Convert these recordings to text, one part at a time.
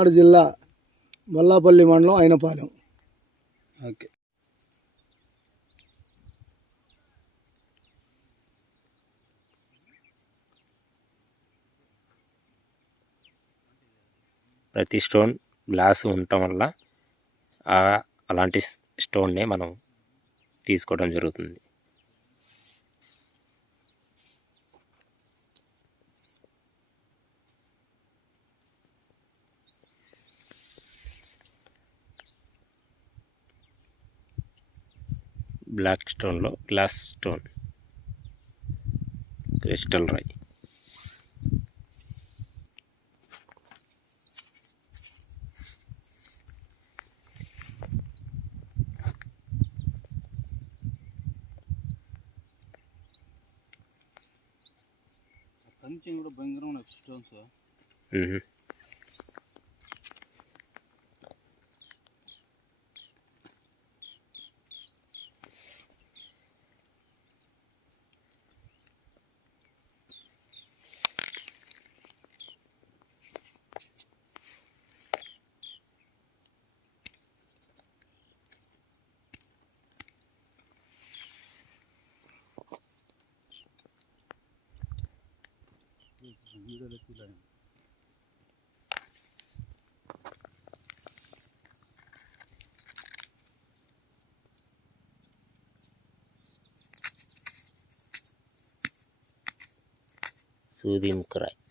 పల్నాడు జిల్లా మల్లాపల్లి మండలం అయినపాలెం. ఓకే. ప్రతి స్టోన్ గ్లాస్ ఉండటం వల్ల అలాంటి స్టోన్నే మనం తీసుకోవడం జరుగుతుంది. బ్లాక్ స్టోన్లో గ్లాస్ స్టోన్. క్రిస్టల్ రాయ్ కంచెం కూడా భయంకరంగా ఉన్నాయి స్టోన్స్. सूर्य है सूदी मुकराई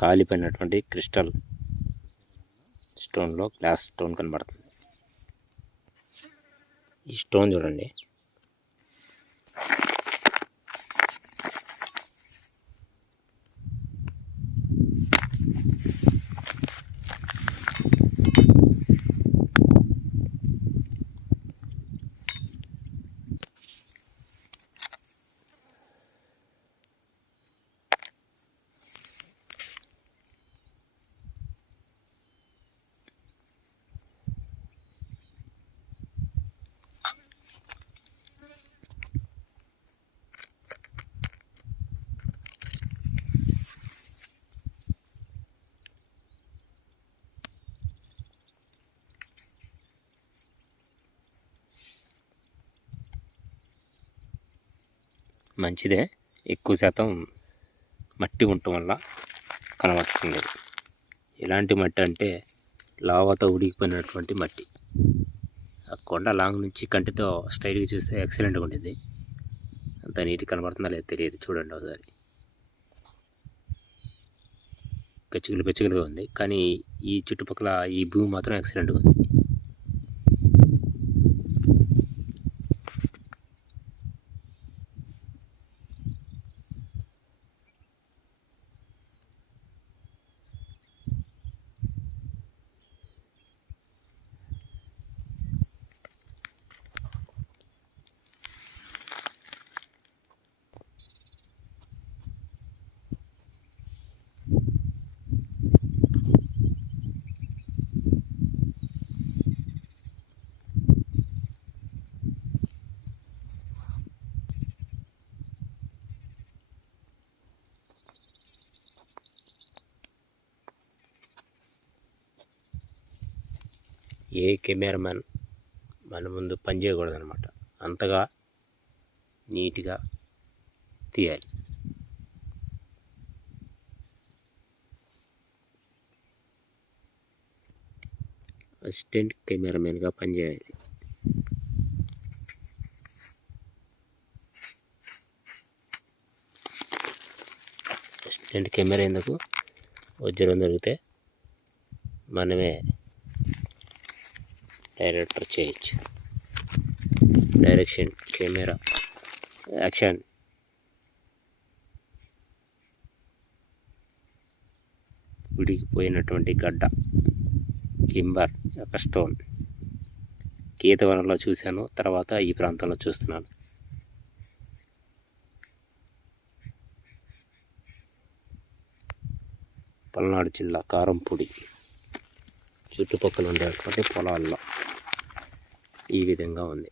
కాలిపోయినటువంటి క్రిస్టల్ స్టోన్లో గ్లాస్ స్టోన్ కనబడుతుంది. ఈ స్టోన్ చూడండి. మంచిదే. ఎక్కువ శాతం మట్టి ఉండటం వల్ల కనబడుతుంది. ఎలాంటి మట్టి అంటే లావాతో ఉడికిపోయినటువంటి మట్టి. ఆ కొండ లాంగ్ నుంచి కంటితో స్ట్రైట్గా చూస్తే ఎక్సలెంట్గా ఉండేది. అంత నీట్గా కనబడుతుందా లేదు తెలియదు. చూడండి ఒకసారి. పెచ్చుకలు పెచ్చుకలుగా ఉంది. కానీ ఈ చుట్టుపక్కల ఈ భూమి మాత్రం ఎక్సలెంట్గా ఉంది. ఏ కెమెరామెన్ మన ముందు పని అంతగా నీట్గా తీయాలి. అసిస్టెంట్ కెమెరామెన్గా పనిచేయాలి అసిస్టెంట్ కెమెరా ఎందుకు? వజ్రం దొరికితే మనమే డైరెక్టర్ చేయొచ్చు. Direction camera action. ఉడికిపోయినటువంటి గడ్డ కింబర్ యొక్క స్టోన్. గీతవనంలో చూశాను తర్వాత ఈ ప్రాంతంలో చూస్తున్నాను. పల్నాడు జిల్లా కారంపూడి. చుట్టుపక్కల ఉండేటువంటి పొలాల్లో. ఈ విధంగా ఉంది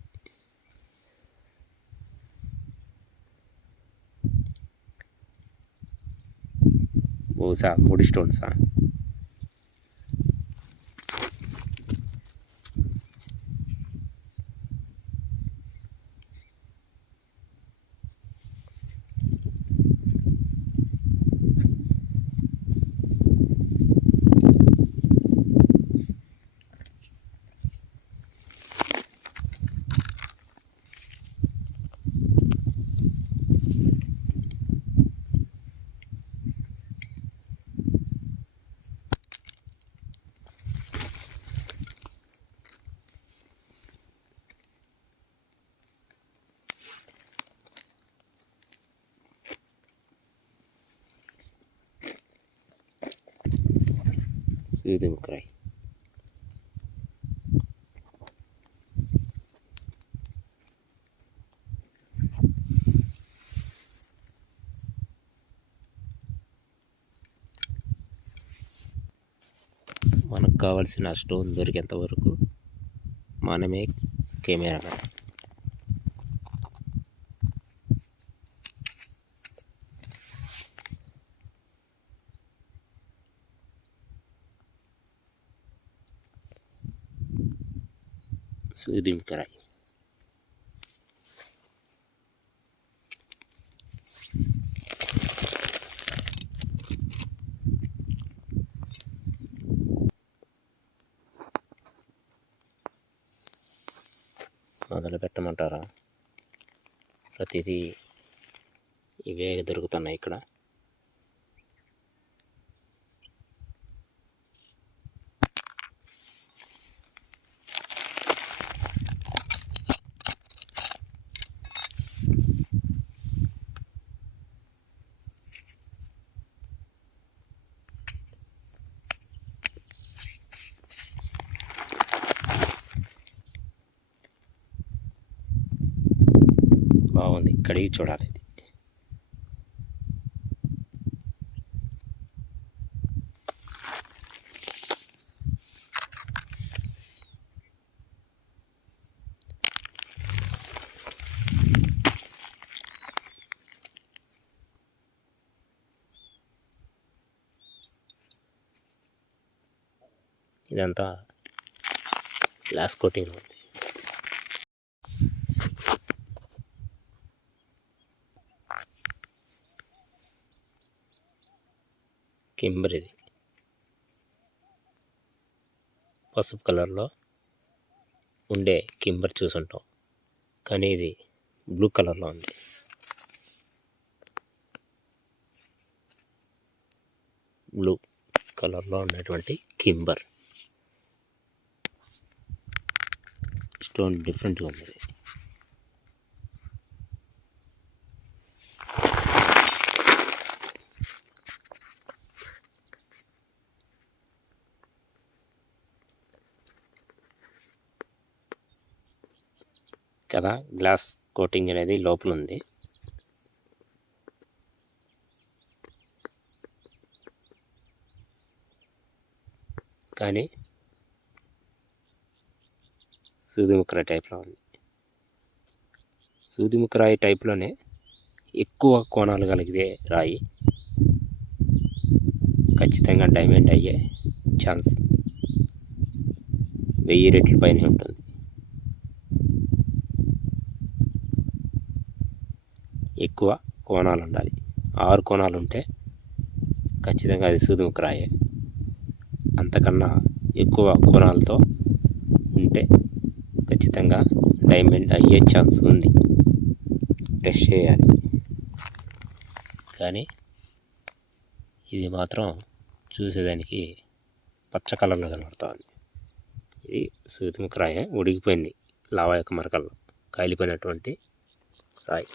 బహుశా మూడు స్టోన్సా సూదిముక్కరాయి మనకు కావాల్సిన స్టోన్ దొరికేంత వరకు మనమే కెమెరా సూదిముక్కరాయి మొదలు పెట్టమంటారా ప్రతిదీ ఇవే దొరుకుతున్నాయి ఇక్కడ బాగుంది కడిగి చూడాలి. ఇది ఇదంతా గ్లాస్ కోటింగ్ ఉంది. కింబర్ ఇది పసుపు కలర్లో ఉండే కింబర్ చూసుంటాం. కానీ ఇది బ్లూ కలర్లో ఉంది. బ్లూ కలర్లో ఉన్నటువంటి కింబర్. స్టోన్ డిఫరెంట్గా ఉంది. కదా గ్లాస్ కోటింగ్ అనేది లోపల ఉంది కానీ సూదిముక్కర టైప్లో ఉంది. సూదిముక్కరాయి టైప్లోనే ఎక్కువ కోణాలు కలిగే రాయి ఖచ్చితంగా డైమండ్ అయ్యే ఛాన్స్ వెయ్యి రెట్ల పైన ఉంటుంది. ఎక్కువ కోణాలు ఉండాలి ఆరు కోణాలు ఉంటే ఖచ్చితంగా అది సూదిముక్కరాయే అంతకన్నా ఎక్కువ కోణాలతో ఉంటే ఖచ్చితంగా డైమండ్ అయ్యే ఛాన్స్ ఉంది. టెస్ట్ చేయాలి. కానీ ఇది మాత్రం చూసేదానికి పచ్చ కలర్లో కనబడుతుంది. ఇది సూదిముక్కరాయ ఉడికిపోయింది. లావా యొక్క మరకల్లో కాలిపోయినటువంటి రాయి.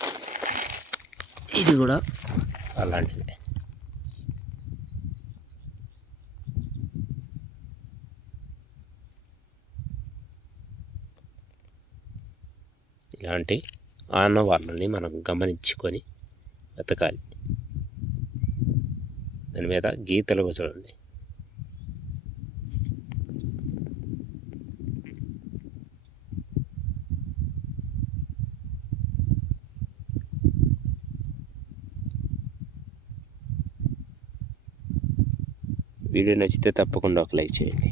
ఇది కూడా. అలాంటిది. ఇలాంటి ఆనవాళ్ళని మనం గమనించుకొని వెతకాలి. దాని మీద గీతలు చూడండి. వీడియో నచ్చితే తప్పకుండా ఒక లైక్ చేయండి.